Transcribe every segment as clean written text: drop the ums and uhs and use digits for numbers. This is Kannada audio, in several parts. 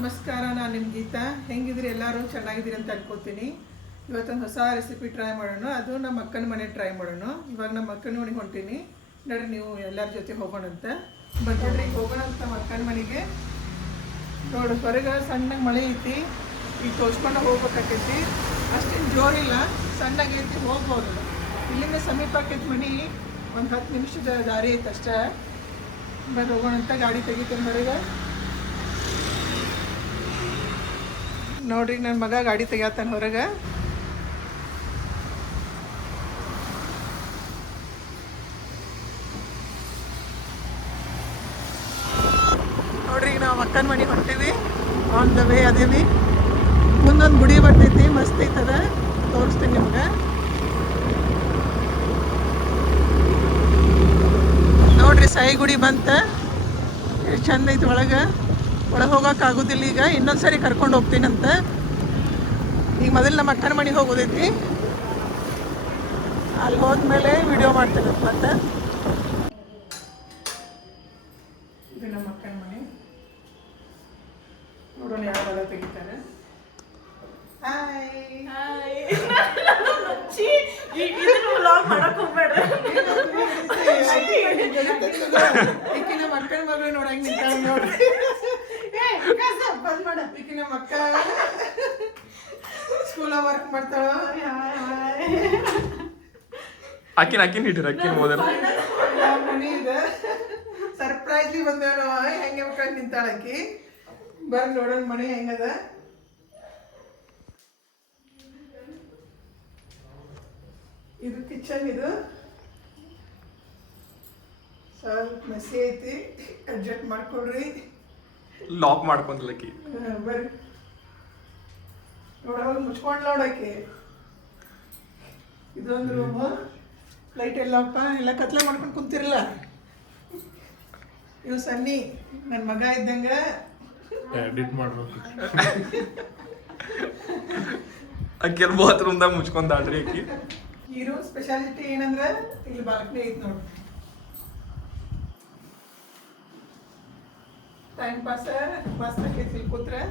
ನಮಸ್ಕಾರ, ನಾನು ನಿಮ್ಮ ಗೀತಾ. ಹೆಂಗಿದ್ರಿ? ಎಲ್ಲರೂ ಚೆನ್ನಾಗಿದ್ದೀರಿ ಅಂತ ಅನ್ಕೋತೀನಿ. ಇವತ್ತೊಂದು ಹೊಸ ರೆಸಿಪಿ ಟ್ರೈ ಮಾಡೋಣ. ಅದು ನಮ್ಮ ಅಕ್ಕನ ಮನೆ ಟ್ರೈ ಮಾಡೋಣ. ಇವಾಗ ನಮ್ಮ ಅಕ್ಕನ ಮನೆಗೆ ಹೊಂಟೀನಿ. ನೋಡ್ರಿ, ನೀವು ಎಲ್ಲರ ಜೊತೆ ಹೋಗೋಣ ಅಂತ ನೋಡ್ರಿ. ಹೋಗೋಣ ಅಂತ ನಮ್ಮ ಅಕ್ಕನ ಮನೆಗೆ. ನೋಡಿ, ಹೊರಗೆ ಸಣ್ಣಗೆ ಮಳೆ ಐತಿ. ಈಗ ತೋರಿಸ್ಕೊಂಡು ಹೋಗ್ಬೇಕಾಕೈತಿ. ಅಷ್ಟೇನು ಜೋರಿಲ್ಲ, ಸಣ್ಣಗೈತಿ, ಹೋಗ್ಬೋದು. ಇಲ್ಲಿಂದ ಸಮೀಪ ಆಕೈತಿ ಮನೆ. ಒಂದು 10 ನಿಮಿಷದ ದಾರಿ ಐತೆ ಅಷ್ಟೇ. ಬರ್ರಿ ಹೋಗೋಣ ಅಂತ. ಗಾಡಿ ತೆಗಿತೀನಿ ಹೊರಗೆ. ನೋಡ್ರಿ, ನನ್ನ ಮಗ ಗಾಡಿ ತೆಗಿತಾನೆ ಹೊರಗೆ. ನೋಡ್ರಿ, ನಾವು ಅಕ್ಕನ ಮನೆಗೆ ಹೊಂಟೀವಿ. ಆನ್ ದ ವೇ ಅದೇವಿ. ಮುಂದೊಂದು ಗುಡಿ ಬರ್ತೈತಿ, ಮಸ್ತ್ ಐತದ, ತೋರಿಸ್ತೀನಿ ನಿಮ್ಗೆ. ನೋಡ್ರಿ, ಸಾಯಿ ಗುಡಿ ಬಂತ. ಎಷ್ಟು ಚಂದ ಐತಿ ಒಳಗೆ ಹೋಗೋಕೆ ಆಗೋದಿಲ್ಲ. ಈಗ ಇನ್ನೊಂದು ಸರಿ ಕರ್ಕೊಂಡು ಹೋಗ್ತೀನಂತ. ಈಗ ಮೊದಲು ನಮ್ಮ ಅಕ್ಕನ ಮನೆಗೆ ಹೋಗೋದೈತಿ. ಅಲ್ಲಿ ಹೋದ್ಮೇಲೆ ವಿಡಿಯೋ ಮಾಡ್ತೇನೆ ಮತ್ತೆ. ಇದು ನಮ್ಮ ಅಕ್ಕನ ಮನೆ. ನೋಡೋಣ ಯಾವಾಗ ತೆಗಿತಾರೆ. ನಮ್ಮ ಅಕ್ಕನ ಮಗಳು ನೋಡಂಗ್ ನಿಂತಾಳ ನೋಡ್ರಿ. ನಮ್ಮ ಅಕ್ಕ ಸ್ಕೂಲ ವರ್ಕ್ ಮಾಡ್ತಾಳ. ಅಕ್ಕಿನ ಮನಿ ಇದೆ. ಸರ್ಪ್ರೈಸ್ಲಿ ಬಂದೇವ ನಾವು. ಹೆಂಗೆ ಮಕ್ಕಳು ನಿಂತಾಳ ಅಕ್ಕಿ. ಬರ್ರಿ ನೋಡೋಣ ಮನೆ ಹೆಂಗದ. ಇದು ಕಿಚನ್. ಇದು ಸ್ವಲ್ಪ ಮೆಸಿ ಐತಿ, ಅಡ್ಜಸ್ಟ್ ಮಾಡ್ಕೊಡ್ರಿ. ಲಾಕ್ ಮಾಡ್ಕೊಂಡ್ಲಕ್ಕಿ. ಬರ್ರಿ ನೋಡೋವಾಗ ಮುಚ್ಕೊಂಡು ನೋಡಕ್ಕೆ. ಇದೊಂದು ರೂಮು. ಲೈಟ್ ಎಲ್ಲಪ್ಪ ಎಲ್ಲ ಕತ್ಲೆ ಮಾಡ್ಕೊಂಡು ಕುಂತಿರಲ್ಲ. ಇವು ಸನ್ನಿ ನನ್ನ ಮಗ ಇದ್ದಂಗ ಎಡಿಟ್ ಮಾಡ್ಬೇಕು. ಅಕ್ಕಿ ಎಲ್ಲಿ ಬಾತ್ರೂಮ್ದಾಗ ಮುಚ್ಕೊಂಡಾಳ್ರಿ ಅಕ್ಕಿ. ಈ ರೂಮ್ ಸ್ಪೆಷಾಲಿಟಿ ಏನಂದ್ರೆ ಇಲ್ಲಿ ಬಾಲ್ಕನಿ ಐತಿ ನೋಡಿ. ಟೈಮ್ ಪಾಸ್ ಮಸ್ತ್ ಆಕೈತಿ. ಇಲ್ಲಿ ಕೂತ್ರೆ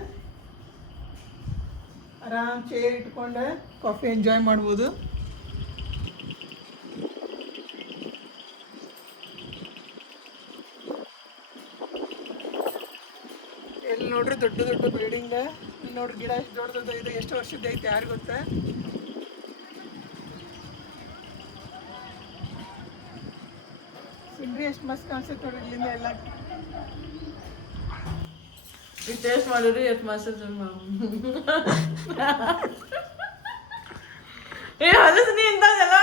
ಆರಾಮ್ ಚೇರ್ ಇಟ್ಕೊಂಡು ಕಾಫಿ ಎಂಜಾಯ್ ಮಾಡ್ಬೋದು. ಎಲ್ಲಿ ನೋಡ್ರಿ ದೊಡ್ಡ ದೊಡ್ಡ ಬಿಲ್ಡಿಂಗ್. ಇಲ್ಲಿ ನೋಡ್ರಿ ಗಿಡ ಎಷ್ಟು ದೊಡ್ಡದ ಇದೆ. ಎಷ್ಟು ವರ್ಷದ ಐತೆ ಯಾರು ಗೊತ್ತಾ? ಸಿಂಗ್ರಿ ಎಷ್ಟು ಮಸ್ತ್ ಕಾಣಿಸುತ್ತೆ ನೋಡ್ರಿ ಇಲ್ಲಿಂದ ಎಲ್ಲ. ಟೇಸ್ಟ್ ಮಾಡಿದ್ರಿ ಎಷ್ಟು ಮಸ್ತ್ ಹಲಸಿನಿ ಇಂತಾಗೆಲ್ಲ.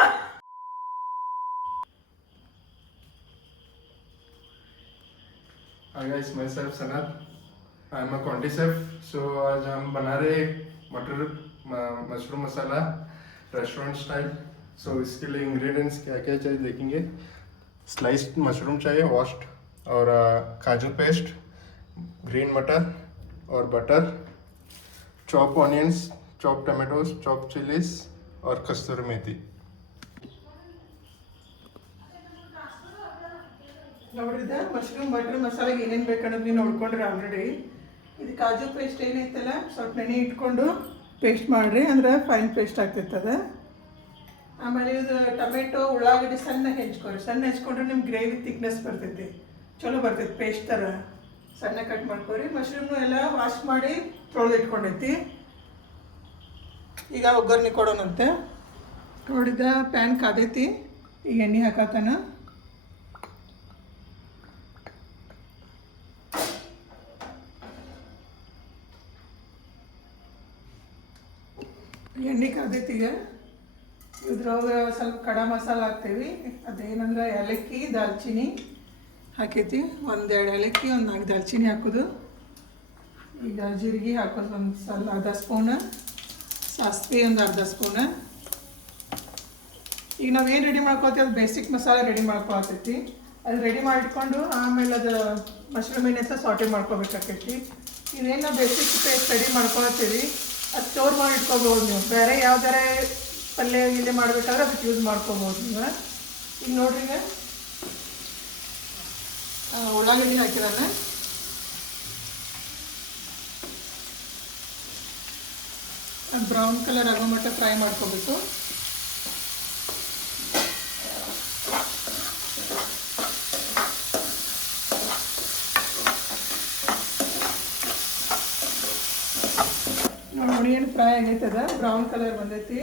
Hi guys, myself Sanat. I'm a quantity chef. So आज हम बना रहे मटर मशरूम मसाला रेस्टोरेंट स्टाइल. So इसके लिए इंग्रेडिएंट्स क्या क्या चाहिए देखेंगे. स्लाइस्ड मशरूम चाहिए वॉश्ड, और काजू पेस्ट, ग्रीन मटर और butter, chop onions, chop tomatoes, chop chillies और कस्तूरी मेथी. ನೋಡಿದ ಮಶ್ರೂಮ್ ಬಟರ್ ಮಸಾಲೆಗೆ ಏನೇನು ಬೇಕನ್ನೋದು ನೀವು ನೋಡ್ಕೊಂಡ್ರಿ ಆಲ್ರೆಡಿ. ಇದು ಕಾಜು ಪೇಸ್ಟ್ ಏನೈತಲ್ಲ, ಸ್ವಲ್ಪ ನೆನೆ ಇಟ್ಕೊಂಡು ಪೇಸ್ಟ್ ಮಾಡಿರಿ, ಅಂದ್ರೆ ಫೈನ್ ಪೇಸ್ಟ್ ಆಗ್ತೈತದ. ಆಮೇಲೆ ಇದು ಟೊಮೆಟೊ ಉಳ್ಳಾಗಡ್ಡಿ ಸಣ್ಣ ಹೆಚ್ಕೊರಿ. ಸಣ್ಣ ಹೆಚ್ಕೊಂಡ್ರೆ ನಿಮ್ಗೆ ಗ್ರೇವಿ ಥಿಕ್ನೆಸ್ ಬರ್ತೈತಿ, ಚಲೋ ಬರ್ತೈತಿ ಪೇಸ್ಟ್ ಥರ. ಸಣ್ಣ ಕಟ್ ಮಾಡ್ಕೊರಿ. ಮಶ್ರೂಮ್ನು ಎಲ್ಲ ವಾಶ್ ಮಾಡಿ ತೊಳೆದು ಇಟ್ಕೊಂಡೈತಿ. ಈಗ ಒಗ್ಗರಣೆ ಕೊಡೋಣಂತೆ. ನೋಡಿದ ಪ್ಯಾನ್ ಕಾದೈತಿ. ಈಗ ಎಣ್ಣೆ ಹಾಕತ್ತಾನ. ಎಣ್ಣೆ ಕಾದೈತಿ. ಈಗ ಇದ್ರೊಳಗೆ ಸ್ವಲ್ಪ ಕಡ ಮಸಾಲ ಹಾಕ್ತೀವಿ. ಅದೇನಂದ್ರೆ ಏಲಕ್ಕಿ, ದಾಲ್ಚಿನ್ನಿ ಹಾಕೈತಿ. 1-2 ಏಲಕ್ಕಿ, 1-4 ದಾಲ್ಚಿನ್ನಿ ಹಾಕೋದು. ಈಗ ಜೀರಿಗೆ ಹಾಕೋದು ಒಂದು ಅರ್ಧ ಸ್ಪೂನ್. ಸಾಸಿವೆ ಒಂದು ಅರ್ಧ ಸ್ಪೂನ್. ಈಗ ನಾವೇನು ರೆಡಿ ಮಾಡ್ಕೊತೀವಿ ಅದು ಬೇಸಿಕ್ ಮಸಾಲೆ ರೆಡಿ ಮಾಡ್ಕೊಳ್ತೈತಿ. ಅದು ರೆಡಿ ಮಾಡಿಟ್ಕೊಂಡು ಆಮೇಲೆ ಅದು ಮಶ್ರೂಮ್ ಏನಂತ ಸಾಟೆ ಮಾಡ್ಕೋಬೇಕಾಕೈತಿ. ಇದೇನು ನಾವು ಬೇಸಿಕ್ ಪೇಸ್ಟ್ ರೆಡಿ ಮಾಡ್ಕೊಳ್ತೀವಿ, ಅದು ಸ್ಟೋರ್ ಮಾಡಿ ಇಟ್ಕೋಬೋದು ನೀವು. ಬೇರೆ ಯಾವ್ದಾರ ಪಲ್ಯ ಗಿಲ್ಲೆ ಮಾಡಬೇಕಾದ್ರೆ ಅದಕ್ಕೆ ಯೂಸ್ ಮಾಡ್ಕೋಬೋದು ನೀವು. ಈಗ ನೋಡ್ರಿ, ಈಗ ಉಳ್ಳಾಗಡ್ಡಿ ಹಾಕಿರೋಣ. ಅದು ಬ್ರೌನ್ ಕಲರ್ ಆಗೋ ಮಟ್ಟ ಫ್ರೈ ಮಾಡ್ಕೋಬೇಕು. ಆನಿಯನ್ ಫ್ರೈ ಆಗೈತದ, ಬ್ರೌನ್ ಕಲರ್ ಬಂದೈತಿ.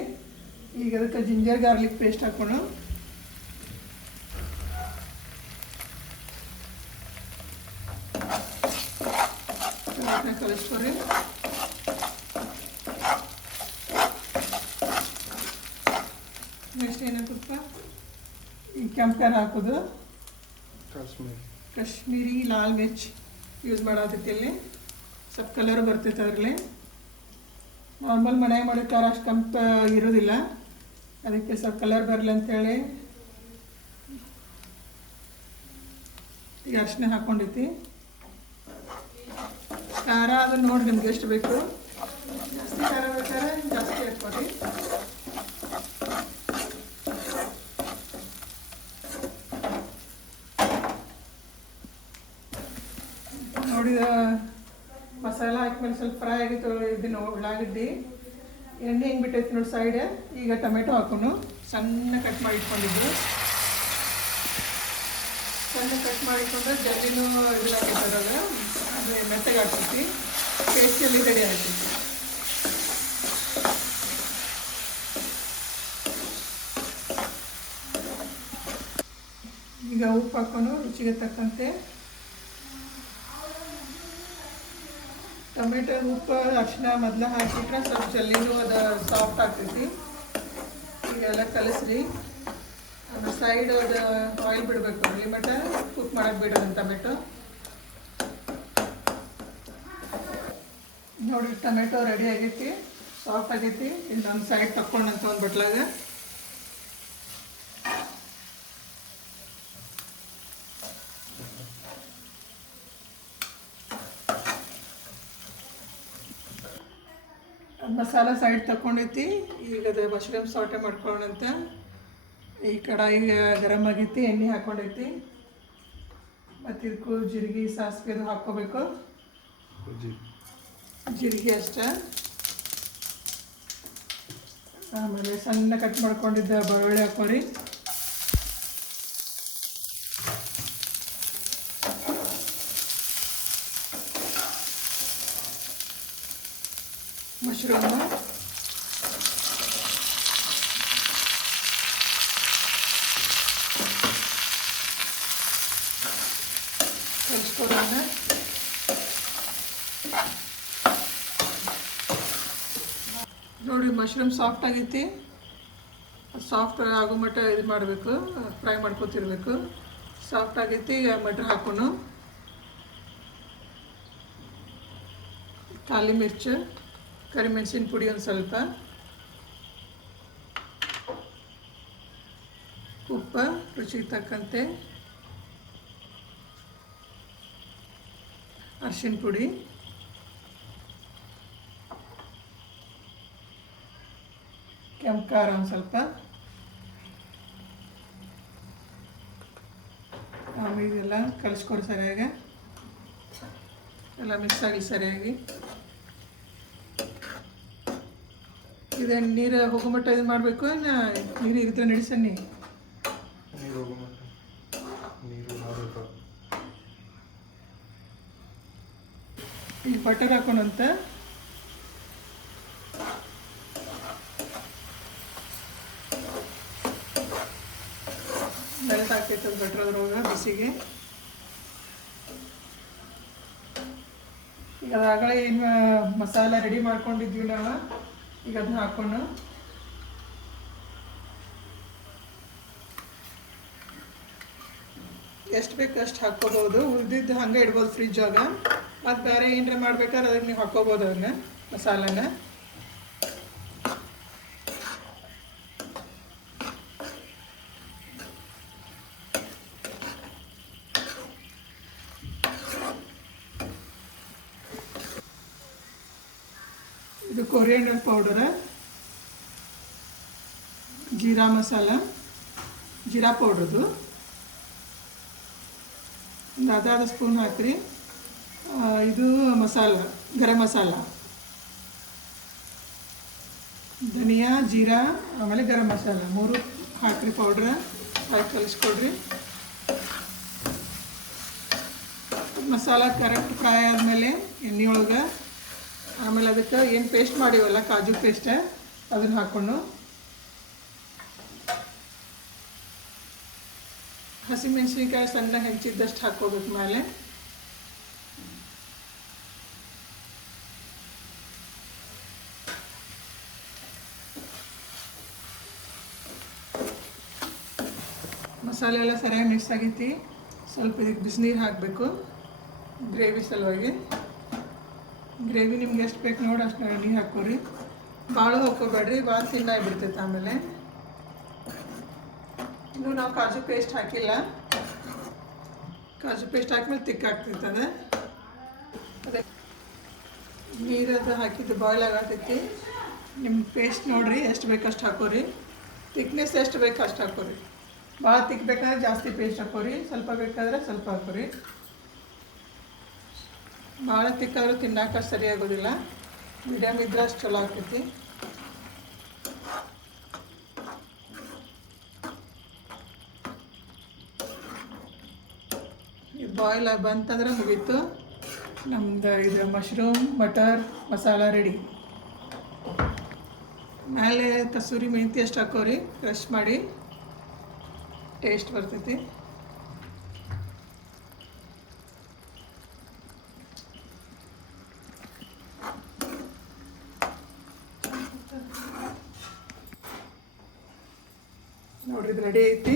ಈಗ ಅದಕ್ಕೆ ಜಿಂಜರ್ ಗಾರ್ಲಿಕ್ ಪೇಸ್ಟ್ ಹಾಕೋಣ. ಕಲಿಸ್ಕೊರಿ. ನೆಕ್ಸ್ಟ್ ಏನಾಗುತ್ತಪ್ಪ, ಈ ಕೆಂಪು ಖಾರ ಹಾಕೋದು, ಕಾಶ್ಮೀರಿ ಲಾಲ್ ಮಿರ್ಚ್ ಯೂಸ್ ಮಾಡತೈತಿ. ಇಲ್ಲಿ ಸ್ವಲ್ಪ ಕಲರ್ ಬರ್ತೈತೆ ಅದರಲ್ಲಿ. ನಾರ್ಮಲ್ ಮನೆಯಾಗ ಮಾಡೋ ಖಾರ ಅಷ್ಟು ಕೆಂಪು ಇರೋದಿಲ್ಲ, ಅದಕ್ಕೆ ಸ್ವಲ್ಪ ಕಲರ್ ಬರಲಿ ಅಂಥೇಳಿ ಈಗ ಅರಿಶಿನ ಹಾಕ್ಕೊಂಡೈತಿ. ಖಾರ ಅದನ್ನು ನೋಡಿ ನಿಮ್ಗೆ ಎಷ್ಟು ಬೇಕು, ಜಾಸ್ತಿ ಖಾರ ಬೇಕಾದ್ರೆ ಜಾಸ್ತಿ ಹಾಕ್ಕೊಡಿ. ನೋಡಿದ ಮಸಾಲ ಹಾಕಿದ್ಮೇಲೆ ಸ್ವಲ್ಪ ಫ್ರೈ ಆಗಿತ್ತು ಇದನ್ನು ಉಳ್ಳಾಗಡ್ಡಿ, ಎಣ್ಣೆ ಹೆಂಗೆ ಬಿಟ್ಟೈತಿ ನೋಡಿ ಸೈಡ್. ಈಗ ಟೊಮೆಟೊ ಹಾಕೋನು, ಸಣ್ಣ ಕಟ್ ಮಾಡಿ ಇಟ್ಕೊಂಡಿದ್ದು. ಸಣ್ಣ ಕಟ್ ಮಾಡಿಕೊಂಡ್ರೆ ಜಲ್ಲಿನೂ ಇದನ್ನ ಹಾಕಿದ್ದಾರಲ್ಲ, ಅದು ಮೆತ್ತಗೆ ಹಾಕ್ತೈತಿ. ಪೇಸ್ಟಲ್ಲಿ ರೆಡಿ ಆಗ್ತೈತಿ. ಈಗ ಉಪ್ಪು ಹಾಕೊಂಡು ರುಚಿಗೆ ತಕ್ಕಂತೆ. ಟೊಮೆಟೊ ಉಪ್ಪು ಅರಿಶಿನ ಮೊದಲು ಹಾಕಿಬಿಟ್ರೆ ಸ್ವಲ್ಪ ಜಲ್ಲಿನೂ ಅದು ಸಾಫ್ಟ್ ಆಗ್ತೈತಿ. ಈಗೆಲ್ಲ ಕಲಿಸ್ರಿ. ಆಮೇಲೆ ಸೈಡ್ ಅದು ಆಯಿಲ್ ಬಿಡಬೇಕು, ಅಲ್ಲಿ ಮಟ್ಟ ಕುಕ್ ಮಾಡಕ್ಕೆ ಬಿಡೋದು ಟೊಮೆಟೊ. ನೋಡಿ ಟೊಮೆಟೊ ರೆಡಿ ಆಗೈತಿ, ಸಾಫ್ಟ್ ಆಗೈತಿ. ಇನ್ನೊಂದು ಸೈಡ್ ತಕ್ಕೊಂಡಂತ ಒಂದು ಬಟ್ಲಾಗ ಮಸಾಲ ಸೈಡ್ ತಗೊಂಡೈತಿ. ಈಗ ಅದು ಮಶ್ರೂಮ್ ಸಾಟೆ ಮಾಡ್ಕೊಳ್ಳೋಣಂತ. ಈ ಕಡಾಯಿಗೆ ಗರಮ್ ಆಗೈತಿ, ಎಣ್ಣೆ ಹಾಕ್ಕೊಂಡೈತಿ. ಮತ್ತು ಇದಕ್ಕೂ ಜೀರಿಗೆ ಸಾಸಿವೆ ಅದು ಹಾಕ್ಕೋಬೇಕು. ಜೀರಿಗೆ ಅಷ್ಟೇ. ಆಮೇಲೆ ಸಣ್ಣ ಕಟ್ ಮಾಡ್ಕೊಂಡಿದ್ದ ಬೆಳ್ಳುಳ್ಳಿ ಹಾಕೋರಿ. ಮಶ್ರೂಮು, ಕಲಿಸ್ಕೊಡೋಣ. ನೋಡಿ ಮಶ್ರೂಮ್ ಸಾಫ್ಟ್ ಆಗೈತಿ. ಸಾಫ್ಟ್ ಆಗೋ ಮಟ್ಟ ಇದು ಮಾಡಬೇಕು, ಫ್ರೈ ಮಾಡ್ಕೊತಿರ್ಬೇಕು. ಸಾಫ್ಟ್ ಆಗೈತಿ. ಈಗ ಮಟ್ರ್ ಹಾಕೋಣ. ಕಾಲಿ ಮಿರ್ಚು, ಕರಿಮೆಣಸಿನ ಪುಡಿ ಒಂದು ಸ್ವಲ್ಪ, ಉಪ್ಪು ರುಚಿಗೆ ತಕ್ಕಂತೆ, ಅರಿಶಿನ ಪುಡಿ, ಕೆಂಪು ಖಾರ ಒಂದು ಸ್ವಲ್ಪ. ಆಮೇಲೆ ಇದೆಲ್ಲ ಕಲಿಸ್ಕೊಡಿ ಸರಿಯಾಗಿ, ಎಲ್ಲ ಮಿಕ್ಸ್ ಆಗಲಿ ಸರಿಯಾಗಿ. ಇದು ನೀರು ಹೋಗೋ ಮಟ್ಟ ಇದು ಮಾಡಬೇಕು, ನೀರು ಇರಿದ್ರೆ ನಡೆಸನ್ನಿ. ಈಗ ಬಟರ್ ಹಾಕೋಣಂತ. ಮೆಲ್ಟ್ ಆಗ್ತೈತೆ ಅದು ಬಟರ್ ಅದ್ರೊಳಗೆ ಬಿಸಿಗೆ. ಈಗ ಅದಾಗಲೇ ಏನು ಮಸಾಲ ರೆಡಿ ಮಾಡ್ಕೊಂಡಿದ್ವಿ ನಾವು, ಈಗ ಅದನ್ನ ಹಾಕೊಂಡು ಎಷ್ಟು ಬೇಕು ಅಷ್ಟು ಹಾಕ್ಕೋಬೋದು. ಉಳಿದಿದ್ದು ಹಂಗೆ ಇಡ್ಬೋದು ಫ್ರಿಜ್ಜಾಗ. ಮತ್ತು ಬೇರೆ ಏನರ ಮಾಡ್ಬೇಕಾದ್ರೆ ಅದಕ್ಕೆ ನೀವು ಹಾಕ್ಕೋಬೋದು ಅದನ್ನ ಮಸಾಲನ. ಇದು ಕೊರಿಯಂಡರ್ ಪೌಡರ, ಜೀರಾ ಮಸಾಲ, ಜೀರಾ ಪೌಡ್ರದು ಒಂದು ಅರ್ಧ ಸ್ಪೂನ್ ಹಾಕ್ರಿ. ಇದು ಮಸಾಲ, ಗರಂ ಮಸಾಲ ಧನಿಯಾ ಜೀರಾ ಆಮೇಲೆ ಗರಂ ಮಸಾಲ 3 ಹಾಕ್ರಿ ಪೌಡ್ರ ಹಾಕಿ ಕಲಿಸ್ಕೊಡ್ರಿ. ಮಸಾಲ ಕರೆಕ್ಟ್ ಫ್ರೈ ಆದಮೇಲೆ ಎಣ್ಣೆ ಒಳಗೆ ಆಮೇಲೆ ಅದಕ್ಕೆ ಏನು ಪೇಸ್ಟ್ ಮಾಡಿವಲ್ಲ ಕಾಜು ಪೇಸ್ಟ್ ಅದನ್ನು ಹಾಕ್ಕೊಂಡು ಹಸಿಮೆಣ್ಸಿನ್ಕಾಯಿ ಸಣ್ಣ ಹೆಚ್ಚಿದ್ದಷ್ಟು ಹಾಕ್ಕೋಬೇಕು ಮೇಲೆ. ಮಸಾಲೆ ಎಲ್ಲ ಸರಿಯಾಗಿ ಮಿಕ್ಸ್ ಆಗೈತಿ. ಸ್ವಲ್ಪ ಇದಕ್ಕೆ ಬಿಸಿನೀರು ಹಾಕಬೇಕು ಗ್ರೇವಿ ಸಲುವಾಗಿ. ಗ್ರೇವಿ ನಿಮ್ಗೆ ಎಷ್ಟು ಬೇಕು ನೋಡಿ ಅಷ್ಟು ನೀರು ಹಾಕೋರಿ, ಭಾಳ ಹಾಕೋಬೇಡ್ರಿ, ಭಾಳ ತಿನ್ನಾಗಿಬಿಡ್ತೈತೆ. ಆಮೇಲೆ ಇನ್ನು ನಾವು ಕಾಜು ಪೇಸ್ಟ್ ಹಾಕಿಲ್ಲ, ಕಾಜು ಪೇಸ್ಟ್ ಹಾಕಿದ್ಮೇಲೆ ತಿಕ್ಕಾಗ್ತೈತೆ ಅದೇ ನೀರದು ಹಾಕಿದ್ದು ಬಾಯ್ಲ್ ಆಗತೈತಿ. ನಿಮ್ಮ ಪೇಸ್ಟ್ ನೋಡಿರಿ ಎಷ್ಟು ಬೇಕು ಅಷ್ಟು ಹಾಕೋರಿ, ತಿಕ್ನೆಸ್ ಎಷ್ಟು ಬೇಕು ಅಷ್ಟು ಹಾಕೋರಿ. ಭಾಳ ತಿಕ್ಕಬೇಕಾದ್ರೆ ಜಾಸ್ತಿ ಪೇಸ್ಟ್ ಹಾಕೋರಿ, ಸ್ವಲ್ಪ ಬೇಕಾದ್ರೆ ಸ್ವಲ್ಪ ಹಾಕೋರಿ. ಭಾಳ ತಿಕ್ಕಾದ್ರೂ ತಿನ್ನೋಕೆ ಸರಿ ಆಗೋದಿಲ್ಲ, ಮೀಡಿಯಮ್ ಇದ್ರೆ ಅಷ್ಟು ಚಲೋ ಆಗ್ತೈತಿ. ಇದು ಬಾಯ್ಲ್ ಬಂತಂದ್ರೆ ಮುಗೀತು, ನಮ್ದು ಇದು ಮಶ್ರೂಮ್ ಬಟರ್ ಮಸಾಲ ರೆಡಿ. ಮೇಲೆ ಕಸೂರಿ ಮೆಂತಿ ಅಷ್ಟು ಹಾಕೋರಿ, ಕ್ರಶ್ ಮಾಡಿ, ಟೇಸ್ಟ್ ಬರ್ತೈತಿ. ನೋಡ್ರಿ ಇದು ರೆಡಿ ಐತಿ.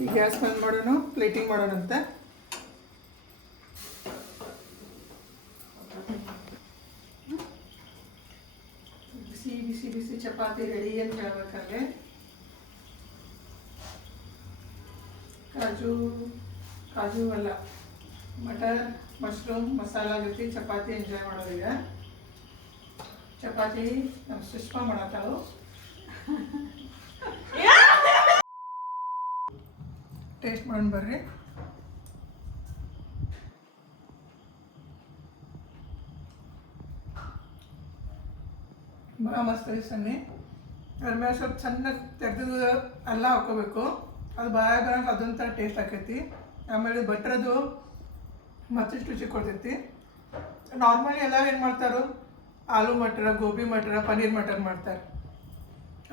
ಈಗ ಗ್ಯಾಸ್ ಬಂದ್ ಮಾಡೋಣ, ಪ್ಲೇಟಿಂಗ್ ಮಾಡೋಣ ಅಂತ. ಬಿಸಿ ಬಿಸಿ ಬಿಸಿ ಚಪಾತಿ ರೆಡಿ ಅಂತ ಹೇಳ್ಬೇಕಾದ್ರೆ ಕಾಜು ಅಲ್ಲ ಮಟರ್ ಮಶ್ರೂಮ್ ಮಸಾಲ ಜೊತೆ ಚಪಾತಿ ಎಂಜಾಯ್ ಮಾಡೋದೀಗ. ಚಪಾತಿ ನಮ್ಮ ಸುಷ್ಮಾ ಮಾಡತ್ತಾಳು. ಟೇಸ್ಟ್ ಮಾಡೋಣ ಬರ್ರಿ. ಭಾಳ ಮಸ್ತ್ ಐತೆ ಸನ್ನಿ. ಅದ್ರ ಮೇಲೆ ಸ್ವಲ್ಪ ಚೆನ್ನಾಗಿ ತೆಗೆದು ಎಲ್ಲ ಹಾಕೋಬೇಕು, ಅದು ಬಾಯ ಬರೋಂಗೆ ಅದೊಂಥರ ಟೇಸ್ಟ್ ಆಕೈತಿ. ಆಮೇಲೆ ಬಟ್ರದು ಮತ್ತಿಷ್ಟು ರುಚಿ ಕೊಡ್ತೈತಿ. ನಾರ್ಮಲಿ ಎಲ್ಲರೂ ಏನು ಮಾಡ್ತಾರೋ ಆಲೂ ಮಟರ್, ಗೋಬಿ ಮಟರ್, ಪನ್ನೀರ್ ಮಟರ್ ಮಾಡ್ತಾರೆ,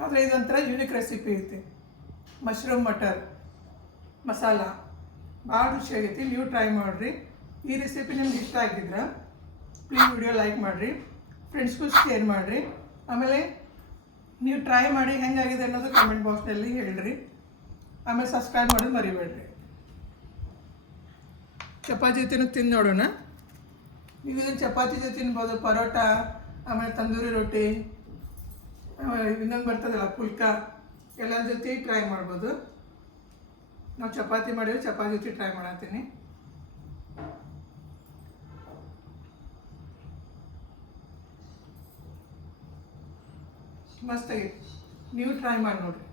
ಆದರೆ ಇದೊಂಥರ ಯೂನಿಕ್ ರೆಸಿಪಿ ಐತಿ. ಮಶ್ರೂಮ್ ಮಟರ್ ಮಸಾಲ ಭಾಳ ರುಚಿಯಾಗೈತಿ, ನೀವು ಟ್ರೈ ಮಾಡಿರಿ. ಈ ರೆಸಿಪಿ ನಿಮ್ಗೆ ಇಷ್ಟ ಆಗಿದ್ರೆ ಪ್ಲೀಸ್ ವಿಡಿಯೋ ಲೈಕ್ ಮಾಡಿರಿ, ಫ್ರೆಂಡ್ಸ್ಗೂ ಶೇರ್ ಮಾಡಿರಿ. ಆಮೇಲೆ ನೀವು ಟ್ರೈ ಮಾಡಿ ಹೆಂಗಾಗಿದೆ ಅನ್ನೋದು ಕಮೆಂಟ್ ಬಾಕ್ಸ್ನಲ್ಲಿ ಹೇಳಿರಿ. ಆಮೇಲೆ ಸಬ್ಸ್ಕ್ರೈಬ್ ಮಾಡೋದು ಮರಿಬೇಡ್ರಿ. ಚಪಾತಿ ಜೊತೆನೂ ತಿಂದು ನೋಡೋಣ. ನೀವು ಇದನ್ನು ಚಪಾತಿ ಜೊತೆ ತಿನ್ಬೋದು, ಪರೋಟ, ಆಮೇಲೆ ತಂದೂರಿ ರೊಟ್ಟಿ, ಆಮೇಲೆ ಇನ್ನೊಂದು ಬರ್ತದಲ್ಲ ಪುಲ್ಕ, ಎಲ್ಲರ ಜೊತೆ ಟ್ರೈ ಮಾಡ್ಬೋದು. ನಾವು ಚಪಾತಿ ಮಾಡೀವಿ, ಚಪಾತಿ ಜೊತೆ ಟ್ರೈ ಮಾಡತ್ತೀನಿ. ಮಸ್ತಾಗಿ ನೀವು ಟ್ರೈ ಮಾಡಿ ನೋಡಿರಿ.